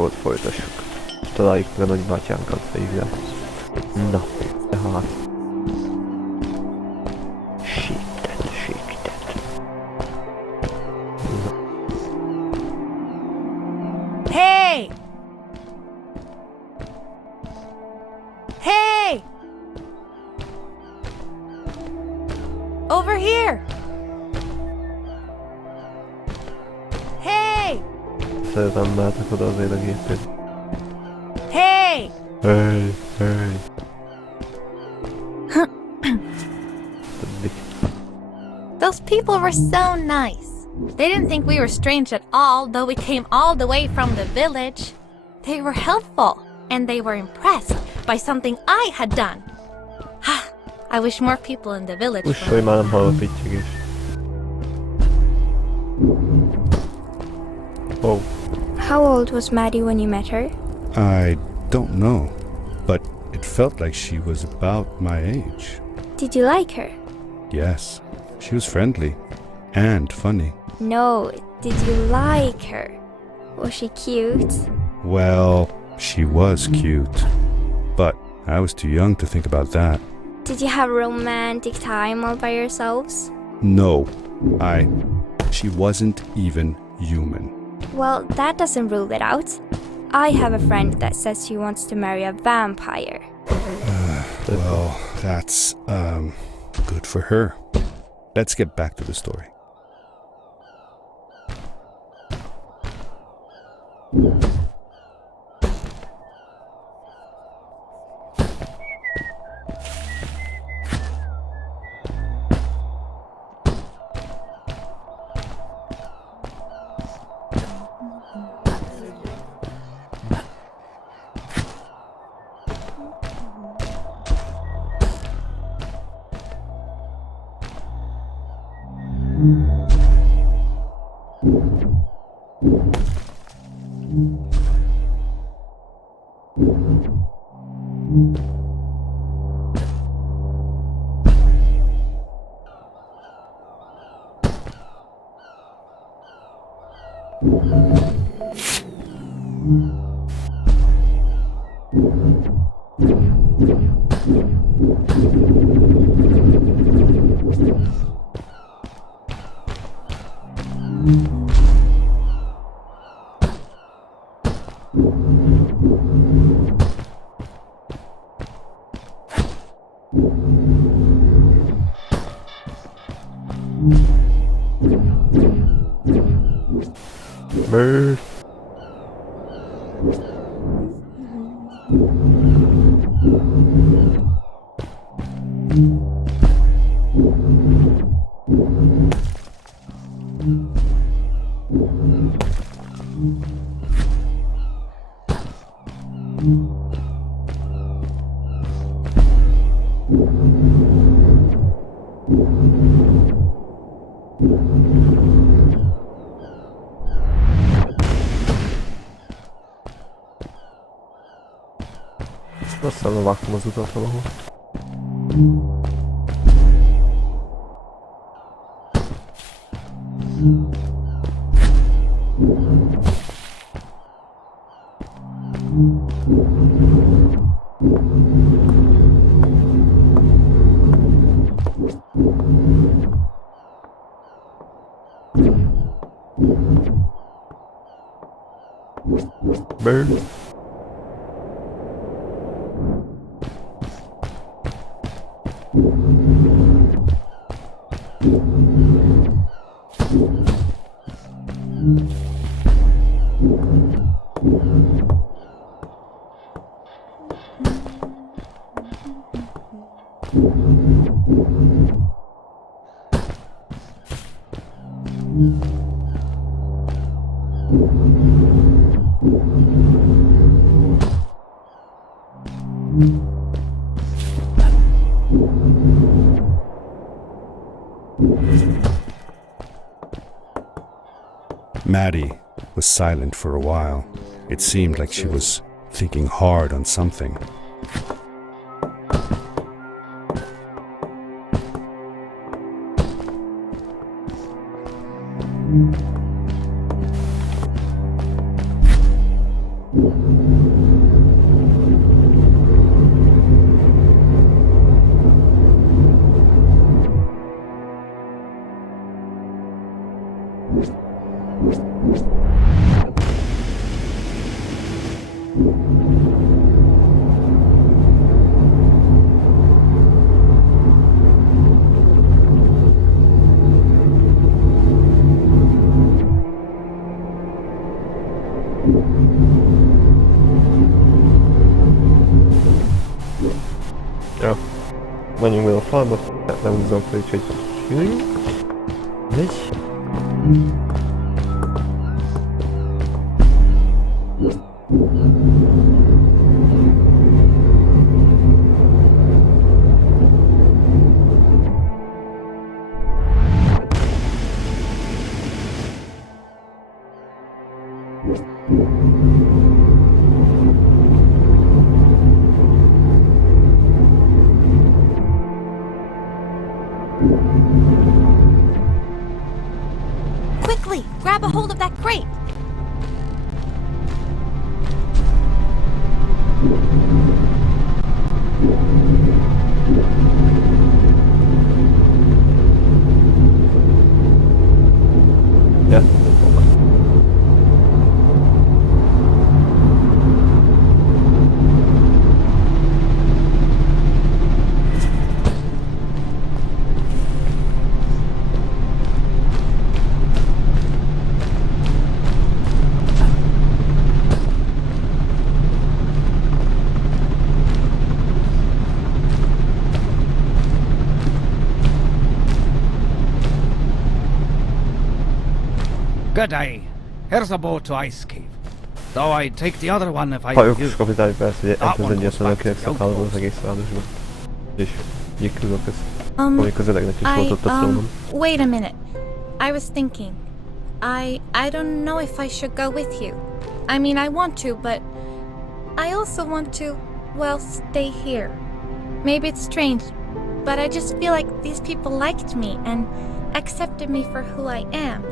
akkor folytassuk. Találjuk meg a nagybátyánkat végre. Na, tehát... Síktet. Hey! Hey! Over here! Hey! Szeretem, mehetek oda azért a gépét. Hey! Hey! Those people were so nice. They didn't think we were strange at all, though we came all the way from the village. They were helpful, and they were impressed by something I had done. I wish more people in the village Úgy, hogy már nem hallott pittyegés. Oh. How old was Maddie when you met her? I don't know, but it felt like she was about my age. Did you like her? Yes, she was friendly and funny. No, did you like her? Was she cute? Well, she was cute, but I was too young to think about that. Did you have a romantic time all by yourselves? No, she wasn't even human. Well, that doesn't rule it out. I have a friend that says she wants to marry a vampire. Well, that's, good for her. Let's get back to the story. Bird. Aztán levágtam az utat valahol. Bird. Maddie was silent for a while. It seemed like she was thinking hard on something. Ja. Menjünk be a falba, nem húzzam fel, úgyhogy jöjjünk. Egy. Quickly, grab a hold of that crate. Ja. Good day. Here's a boat to Ice Cave. Though I'd take the other one if I Hajók could. is kapitálni persze, ugye That ez one ennyi goes aztán back to akinek the szakálod az outpost. egész városban. És jégközök ez. Amik az öregnek is volt I, ott a trónon. wait a minute. I was thinking. I don't know if I should go with you. I mean, I want to, but I also want to, well, stay here. Maybe it's strange, but I just feel like these people liked me and accepted me for who I am.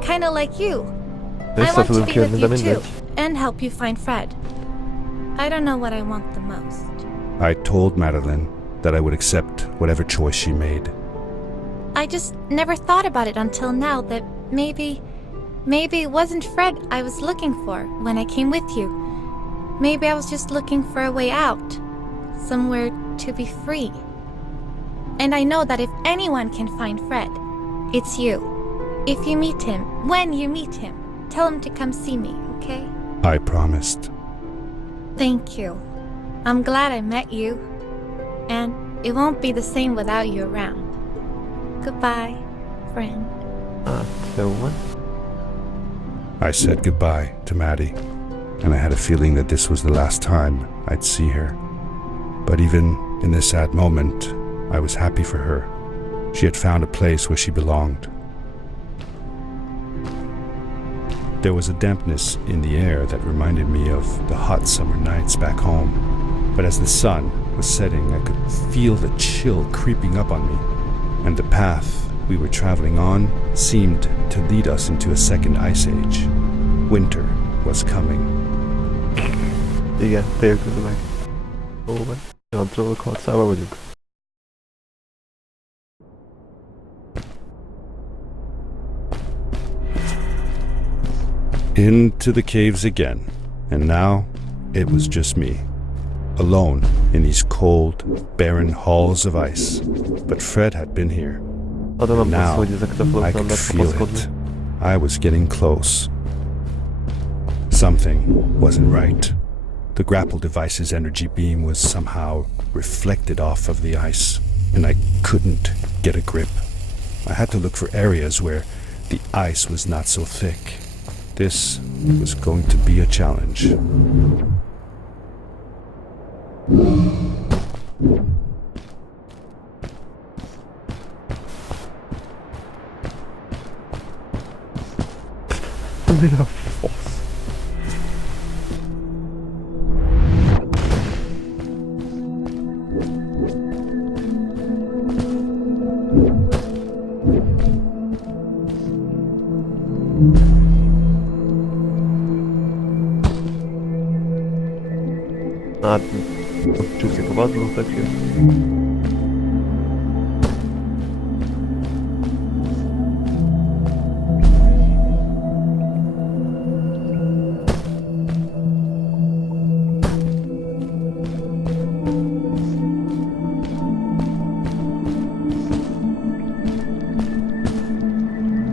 Kinda like you. I want to be with you too, and help you find Fred. I don't know what I want the most. I told Madeline that I would accept whatever choice she made. I just never thought about it until now that maybe it wasn't Fred I was looking for when I came with you. Maybe I was just looking for a way out, somewhere to be free. And I know that if anyone can find Fred, it's you. If you meet him, when you meet him, tell him to come see me, okay? I promised. Thank you. I'm glad I met you. And it won't be the same without you around. Goodbye, friend. So what? I said goodbye to Maddie, and I had a feeling that this was the last time I'd see her. But even in this sad moment, I was happy for her. She had found a place where she belonged. There was a dampness in the air that reminded me of the hot summer nights back home. But as the sun was setting, I could feel the chill creeping up on me, and the path we were traveling on seemed to lead us into a second ice age. Winter was coming. Igen, tényleg meg. Ó, meg. Olyan trollok harcában vagyunk. Into the caves again, and now it was just me, alone in these cold, barren halls of ice. But Fred had been here. Adom nem Now hogy ezeket a I falak nem could lehet feel kapaszkodni. it. I was getting close. Something wasn't right. The grapple device's energy beam was somehow reflected off of the ice, and I couldn't get a grip. I had to look for areas where the ice was not so thick. This was going to be a challenge. Mi a fasz? Hát, ott csúszik a vadló, tök jó.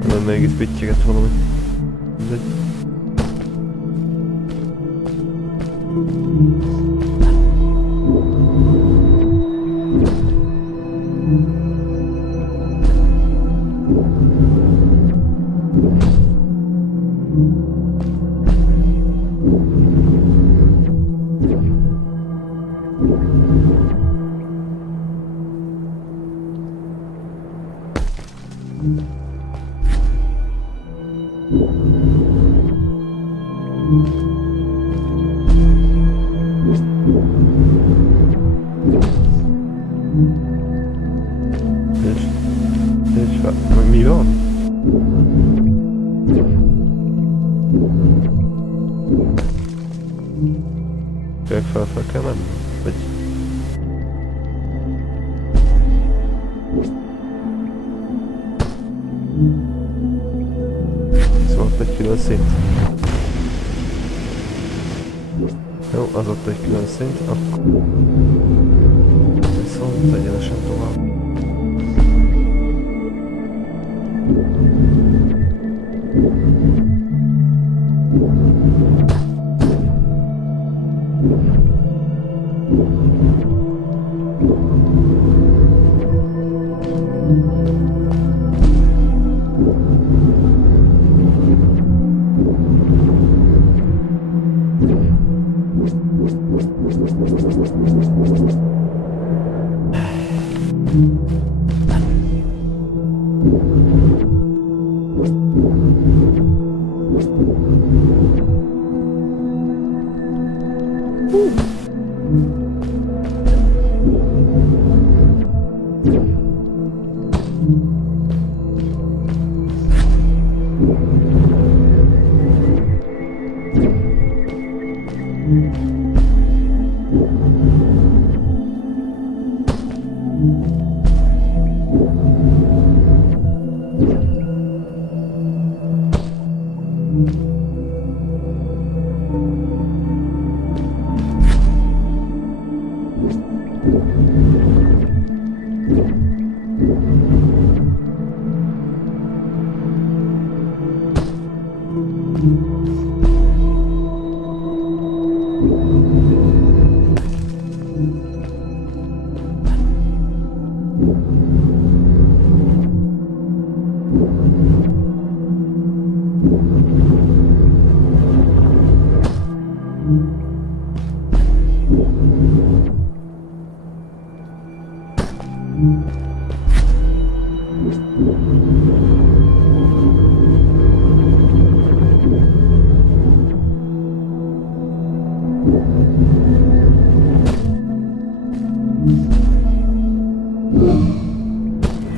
Nem mégis pittyeget valami. Mindegy. Mi van? Fel kell menni? Vagy... Ez volt egy külön szint. Jó, az ott egy külön szint, akkor... Viszont egyenesen tovább.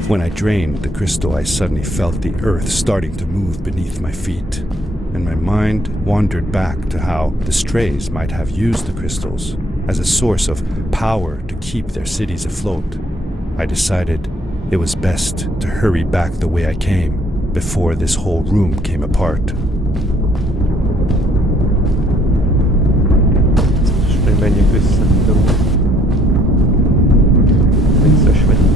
When I drained the crystal, I suddenly felt the earth starting to move beneath my feet, and my mind wandered back to how the strays might have used the crystals as a source of power to keep their cities afloat. I decided it was best to hurry back the way I came before this whole room came apart. Menjünk vissza, de biztos megyünk.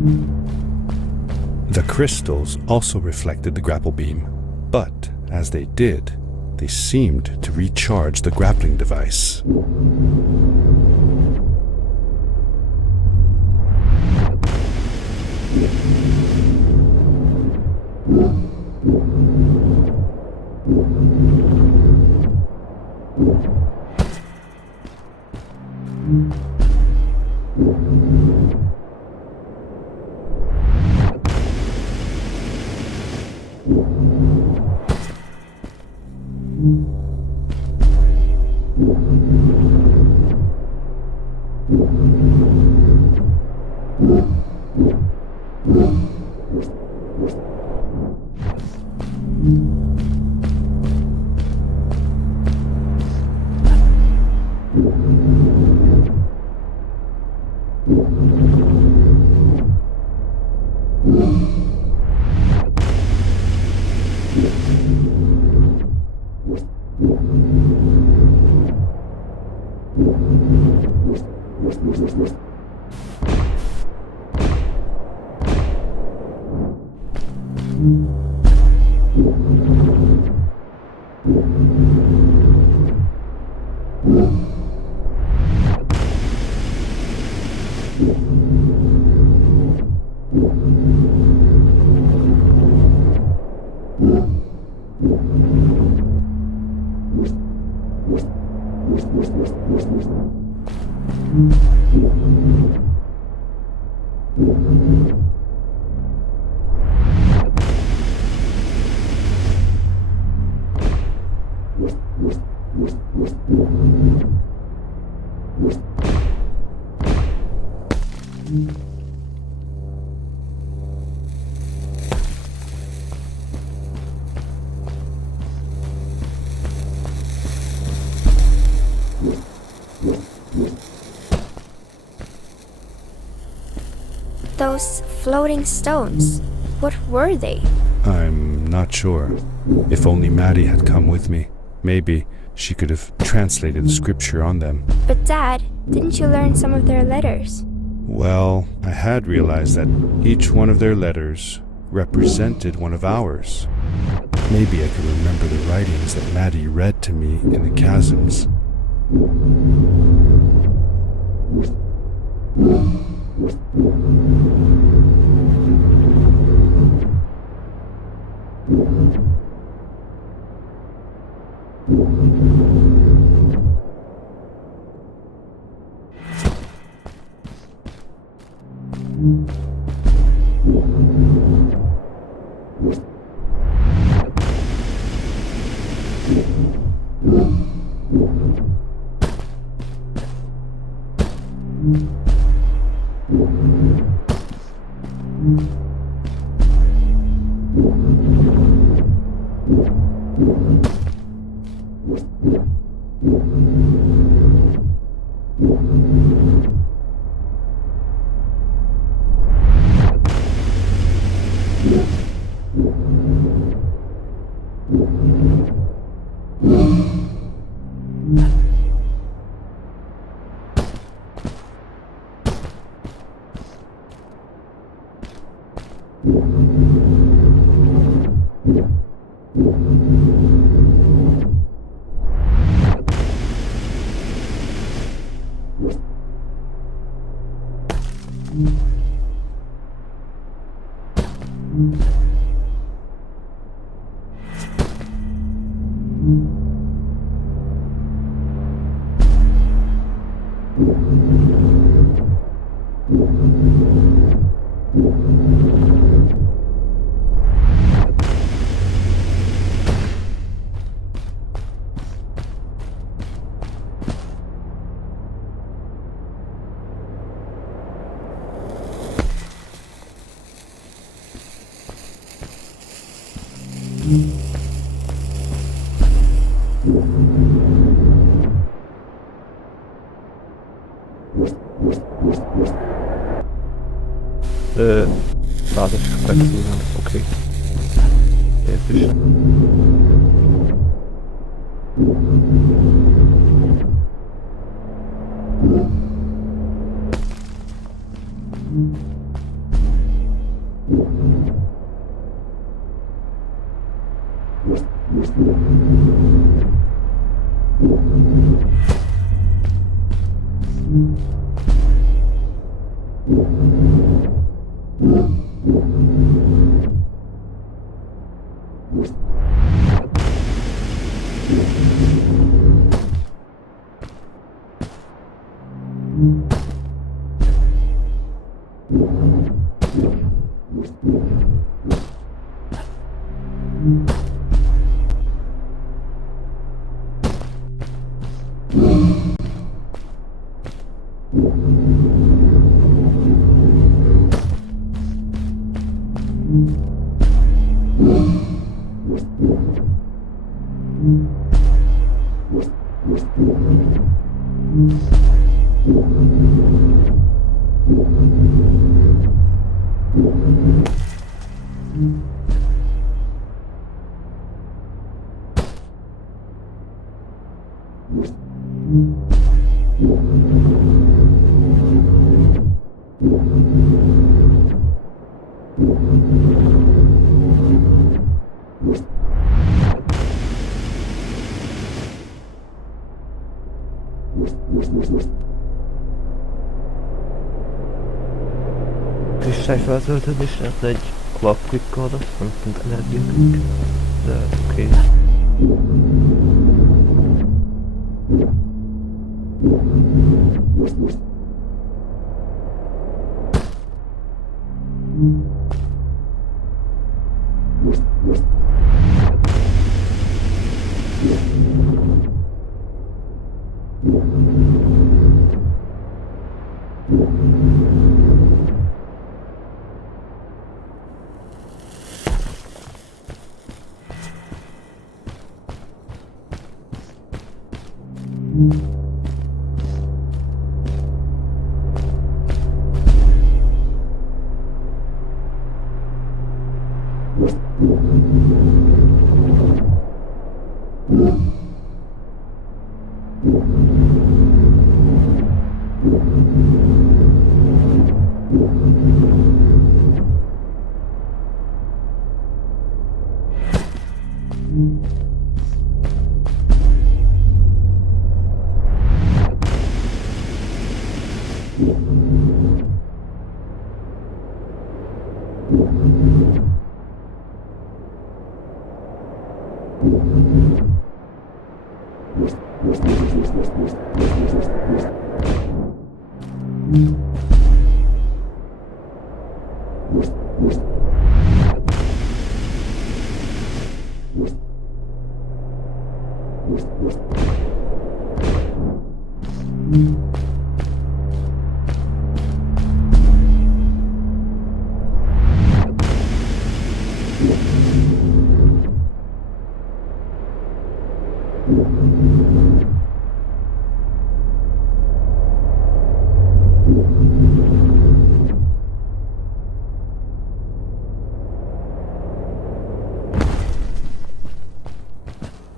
The crystals also reflected the grapple beam, but as they did, they seemed to recharge the grappling device. Those floating stones, what were they? I'm not sure. If only Maddie had come with me, maybe she could have translated the scripture on them. But Dad, didn't you learn some of their letters? Well, I had realized that each one of their letters represented one of ours. Maybe I could remember the writings that Maddie read to me in the chasms. Warte, ich kann okay. Der Fisch. Kristályfeltöltődés lehet egy klapklikkkal, de nem tűnt energiaklik. De oké.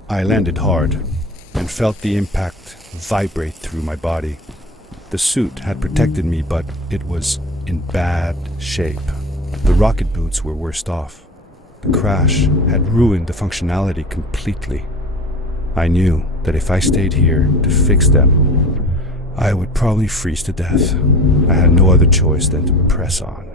I landed hard and felt the impact vibrate through my body. The suit had protected me, but it was in bad shape. The rocket boots were worst off. The crash had ruined the functionality completely. I knew that if I stayed here to fix them, I would probably freeze to death. I had no other choice than to press on.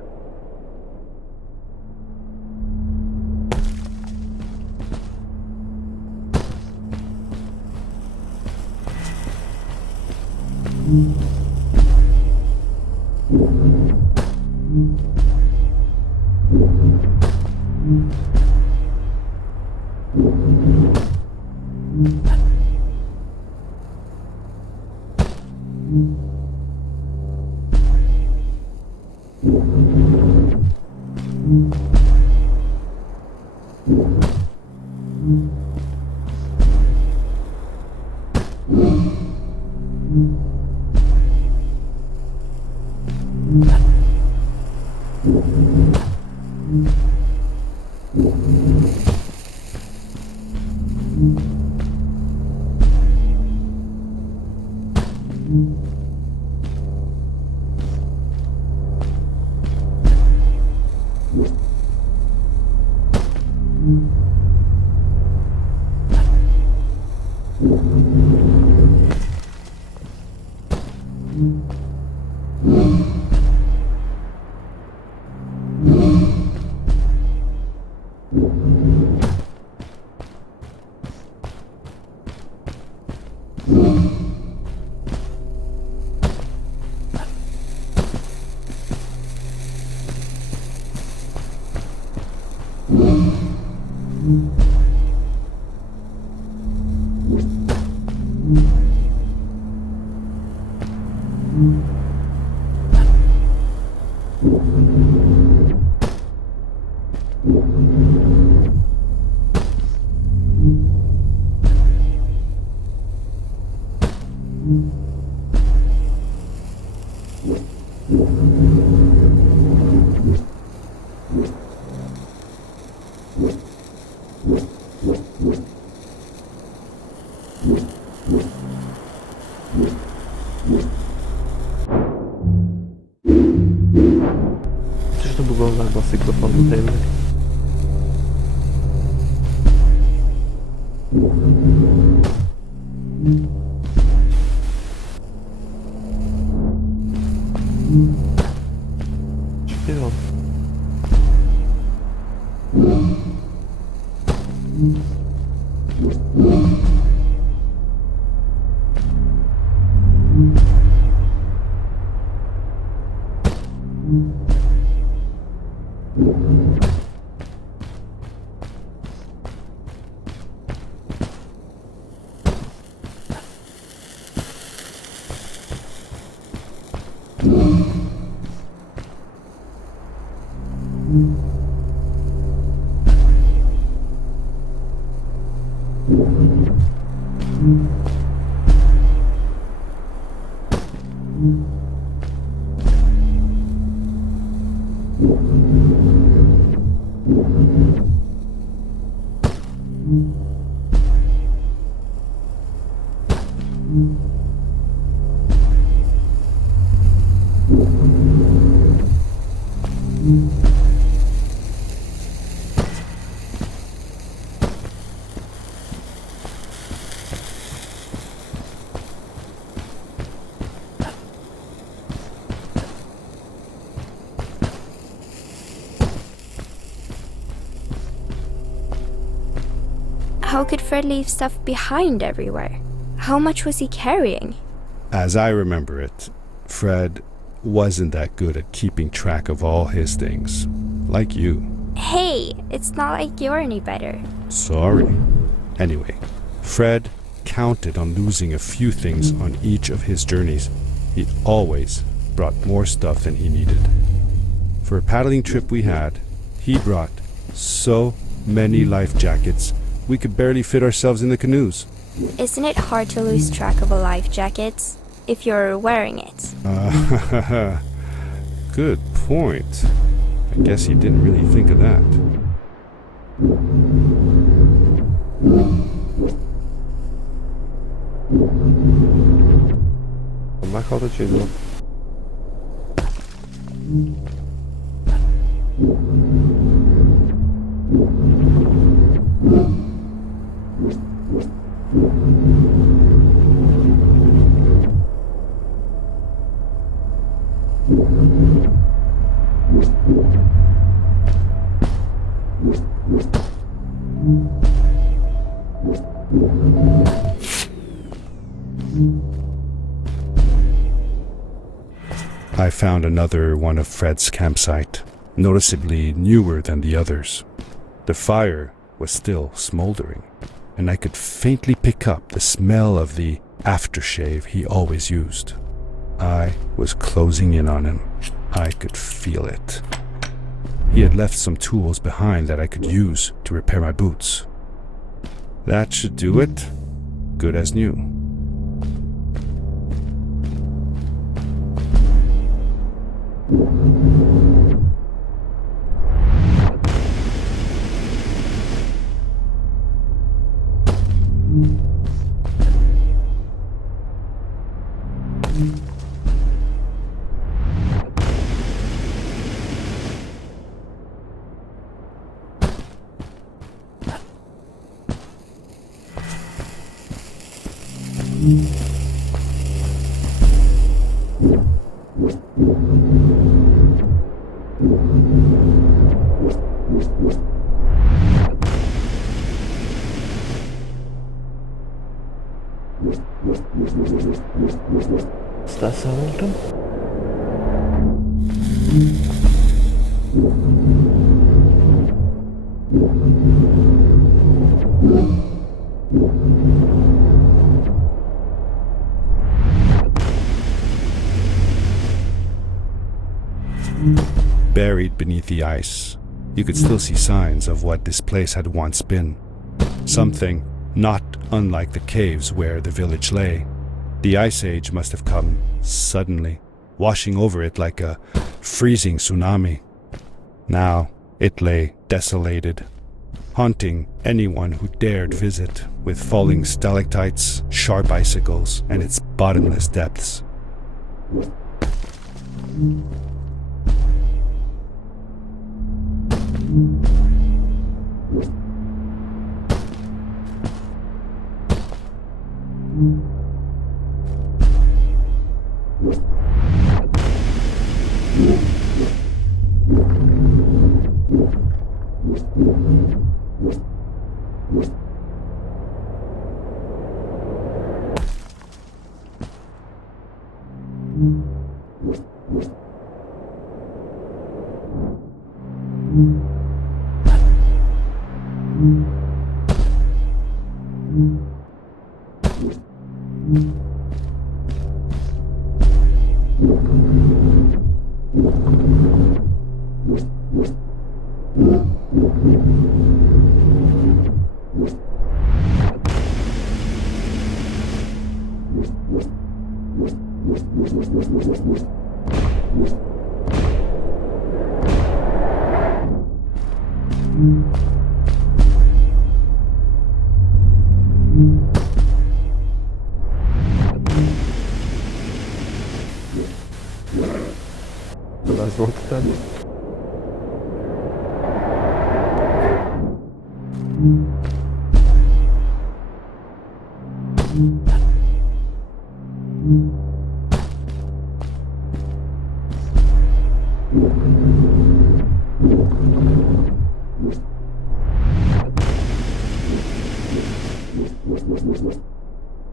Coś to było za syklofon tutaj. Śpiewam. How could Fred leave stuff behind everywhere? How much was he carrying? As I remember it, Fred wasn't that good at keeping track of all his things. Like you. Hey, it's not like you're any better. Sorry. Anyway, Fred counted on losing a few things on each of his journeys. He always brought more stuff than he needed. For a paddling trip we had, he brought so many life jackets, we could barely fit ourselves in the canoes. Isn't it hard to lose track of a life jacket if you're wearing it? Good point. I guess he didn't really think of that. Machał do ciebie. I found another one of Fred's campsite, noticeably newer than the others. The fire was still smoldering, and I could faintly pick up the smell of the aftershave he always used. I was closing in on him. I could feel it. He had left some tools behind that I could use to repair my boots. That should do it. Good as new. Ist das da unten? Buried beneath the ice, you could still see signs of what this place had once been. Something not unlike the caves where the village lay. The Ice Age must have come suddenly, washing over it like a freezing tsunami. Now it lay desolated, haunting anyone who dared visit, with falling stalactites, sharp icicles, and its bottomless depths. Was wurde dann?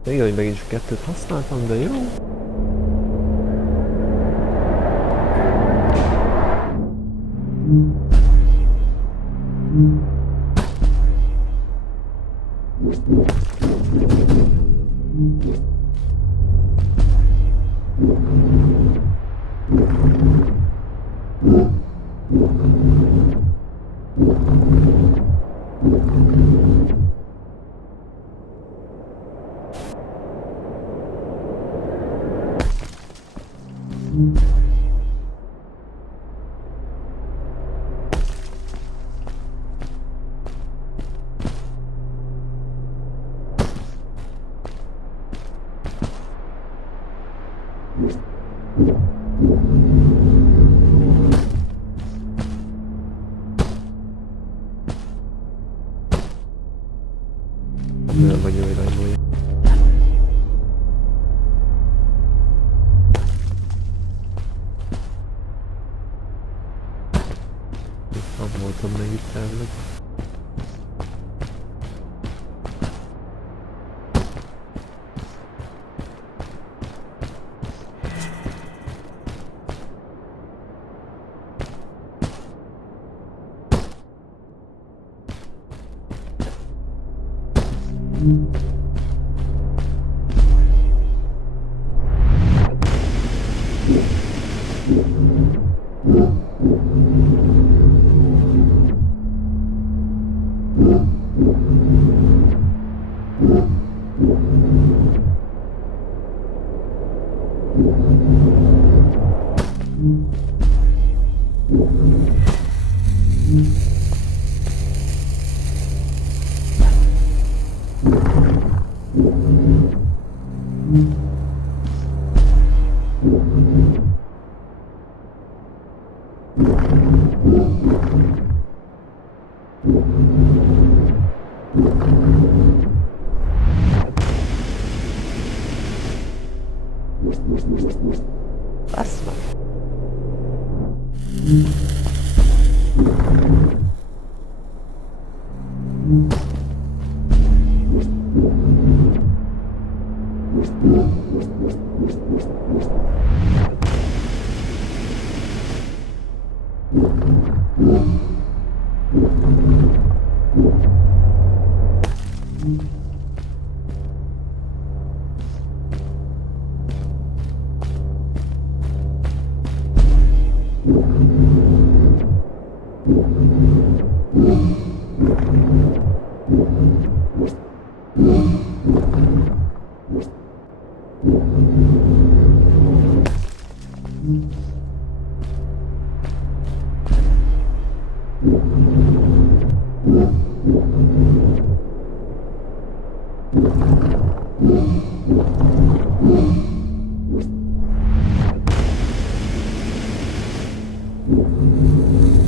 Igen, hogy meg is kettőt használtam, de jó. Nem vagy jó irányból. Nem voltam meg itt elvileg. Was?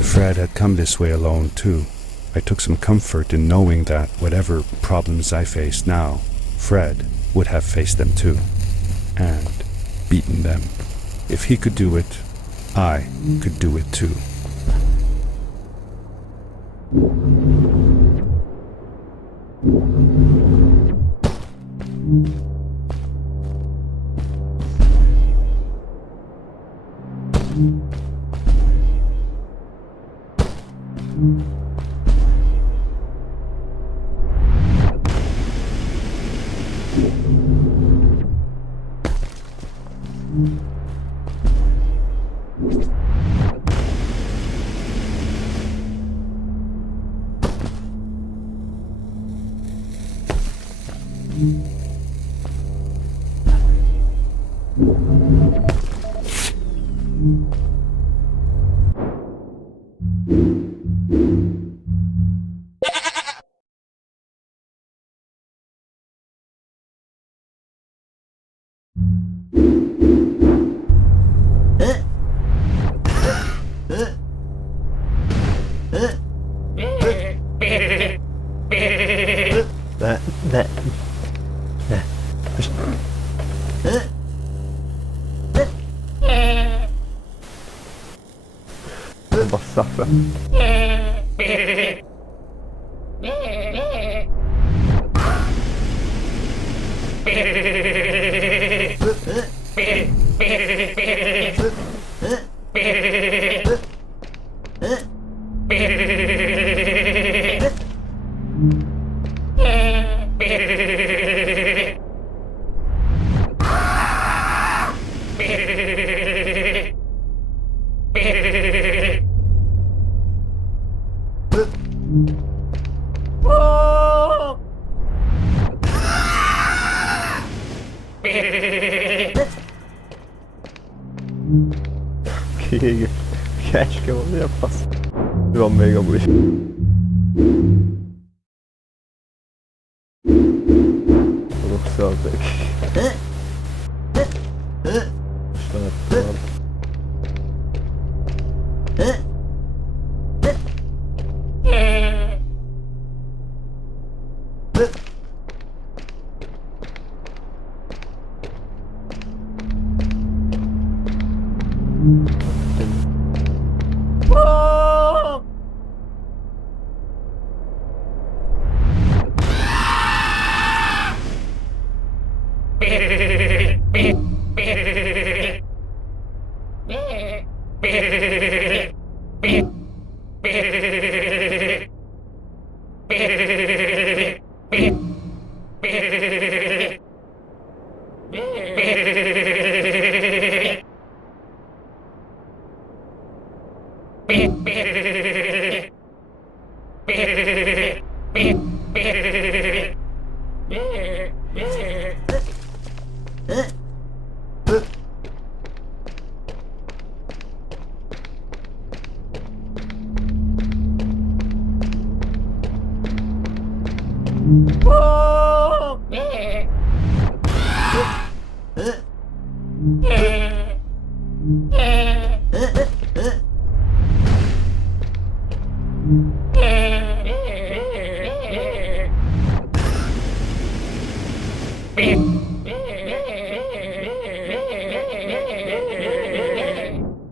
Fred had come this way alone, too. I took some comfort in knowing that whatever problems I faced now, Fred would have faced them too, and beaten them. If he could do it, I could do it too. Bara safra. Keşke onu yapasın. Duran mega bu iş. Yoksa aldık. Baştan attılar.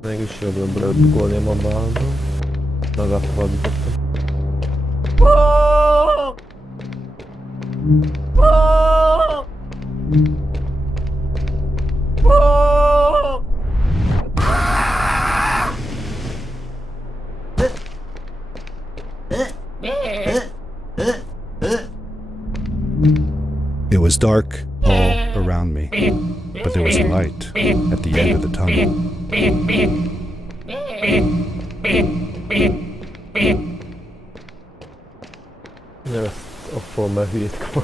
Najgorszego brakło, nie ma bardzo. Noga wchodzi po prostu. It was dark all around me, but there was a light at the end of the tunnel. Nu är det att få med hyet kvar.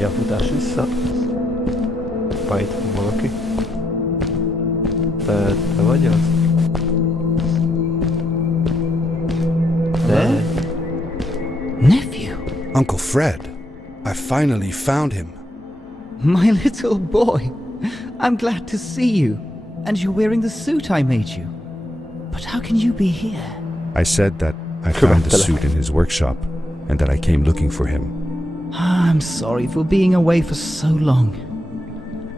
Ja futásissa. Pait valaki. Te vagy az? Te? Nephew, Uncle Fred, I finally found him. my little boy. I'm glad to see you. And you're wearing the suit I made you. But how can you be here? I said that I found the suit in his workshop and that I came looking for him. I'm sorry for being away for so long.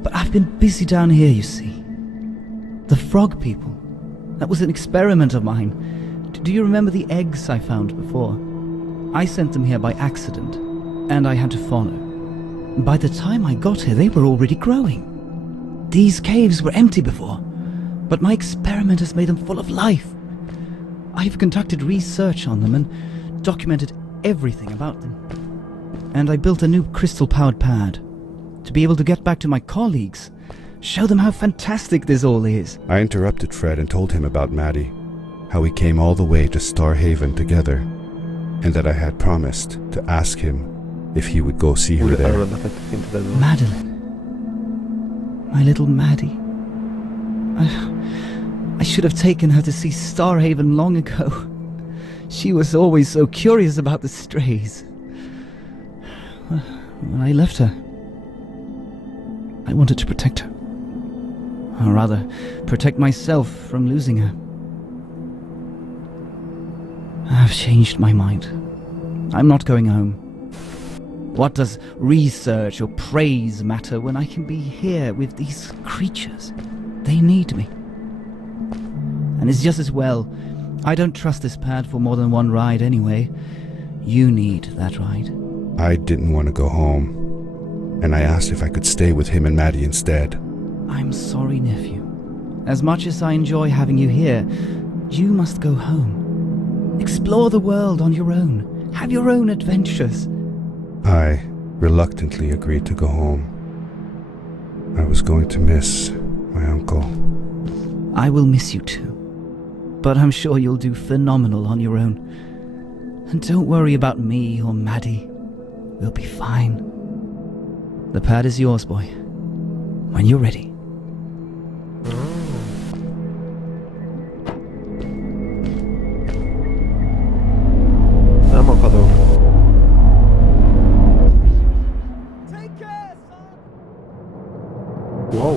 But I've been busy down here, you see. The frog people. That was an experiment of mine. Do you remember the eggs I found before? I sent them here by accident, and I had to follow. By the time I got here, they were already growing. These caves were empty before, but my experiment has made them full of life. I've conducted research on them and documented everything about them. And I built a new crystal-powered pad to be able to get back to my colleagues, show them how fantastic this all is. I interrupted Fred and told him about Maddie, how we came all the way to Starhaven together, and that I had promised to ask him if he would go see her there. Madeline. My little Maddie. I should have taken her to see Starhaven long ago. She was always so curious about the strays. When I left her, I wanted to protect her. Or rather, protect myself from losing her. I've changed my mind. I'm not going home. What does research or praise matter when I can be here with these creatures? They need me. And it's just as well. I don't trust this pad for more than one ride anyway. You need that ride. I didn't want to go home, and I asked if I could stay with him and Maddie instead. I'm sorry, nephew. As much as I enjoy having you here, you must go home. Explore the world on your own. Have your own adventures. I reluctantly agreed to go home. I was going to miss my uncle. I will miss you too. But I'm sure you'll do phenomenal on your own. And don't worry about me or Maddie. We'll be fine. The pad is yours, boy. When you're ready. Nem akadok. Wow.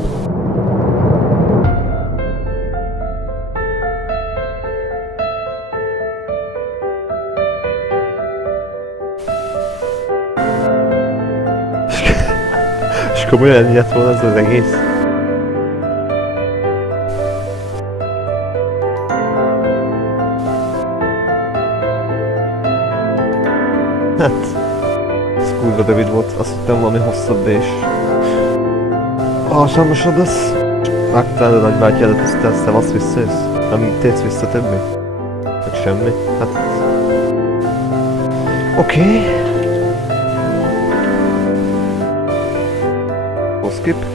És komolyan ennyi lett volna ez az egész? Hát... Ez kurva rövid volt, azt hittem valami hosszabb és... alkalmasabb lesz. Vágtál a nagybátyádat, aztán azt visszajössz? Nem térsz vissza többé? Vagy semmi? Hát... Oké. Skip.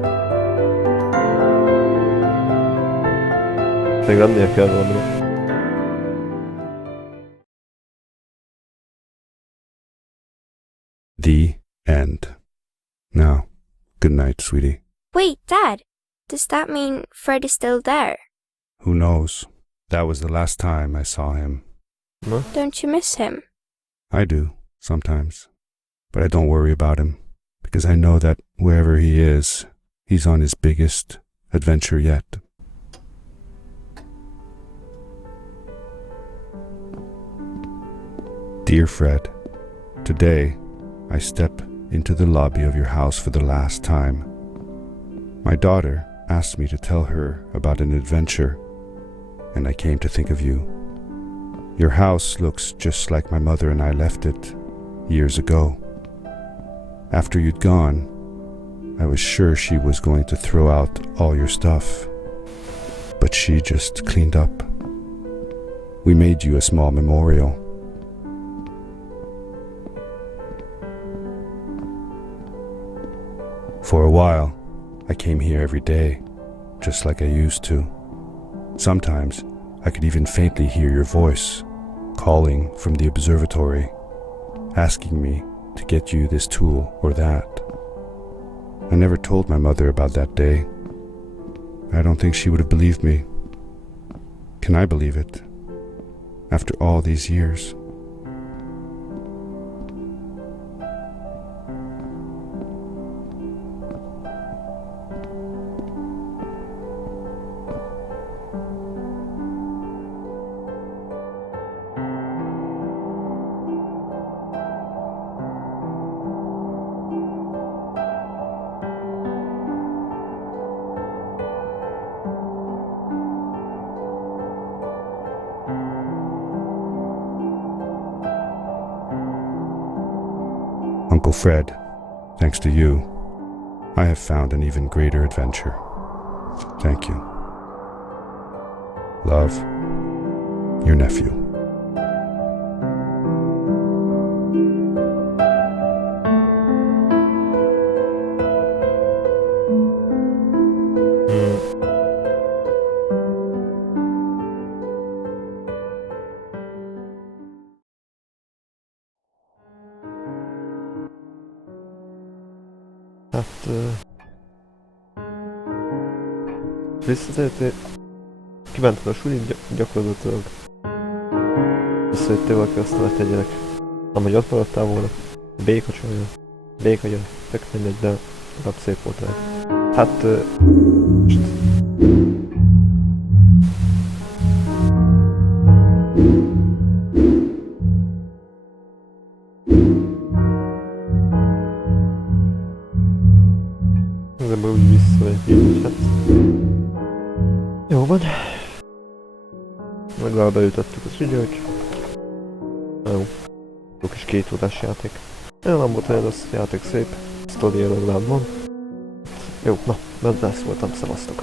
Még lennie kell valami. The end. Now, good night, sweetie. Wait, Dad. Does that mean Fred is still there? Who knows? That was the last time I saw him. No? Don't you miss him? I do, sometimes. But I don't worry about him, because I know that wherever he is, he's on his biggest adventure yet. Dear Fred, today I step into the lobby of your house for the last time. My daughter asked me to tell her about an adventure, and I came to think of you. Your house looks just like my mother and I left it years ago. After you'd gone, I was sure she was going to throw out all your stuff, but she just cleaned up. We made you a small memorial. For a while, I came here every day, just like I used to. Sometimes, I could even faintly hear your voice, calling from the observatory, asking me to get you this tool or that. I never told my mother about that day. I don't think she would have believed me. Can I believe it? After all these years. Uncle Fred, thanks to you, I have found an even greater adventure. Thank you. Love, your nephew. Hát... visszatértél... Kimentted a sulit gyakorlatilag. Összejöttél valaki, aztán tegyenek. Amúgy ott maradtál volna. Béka csalja. Béka gyere. Tök mindegy, de legalább szép volt rá. Hát... most... Ezenből úgy visszamegy, hát... Jó van. Legalább beütöttük az ügyet. Jó. Jó kis 2 órás játék. Nem volt olyan rossz játék, szép. Sztoria legalább van. Jó, na, bent voltam, szevasztok.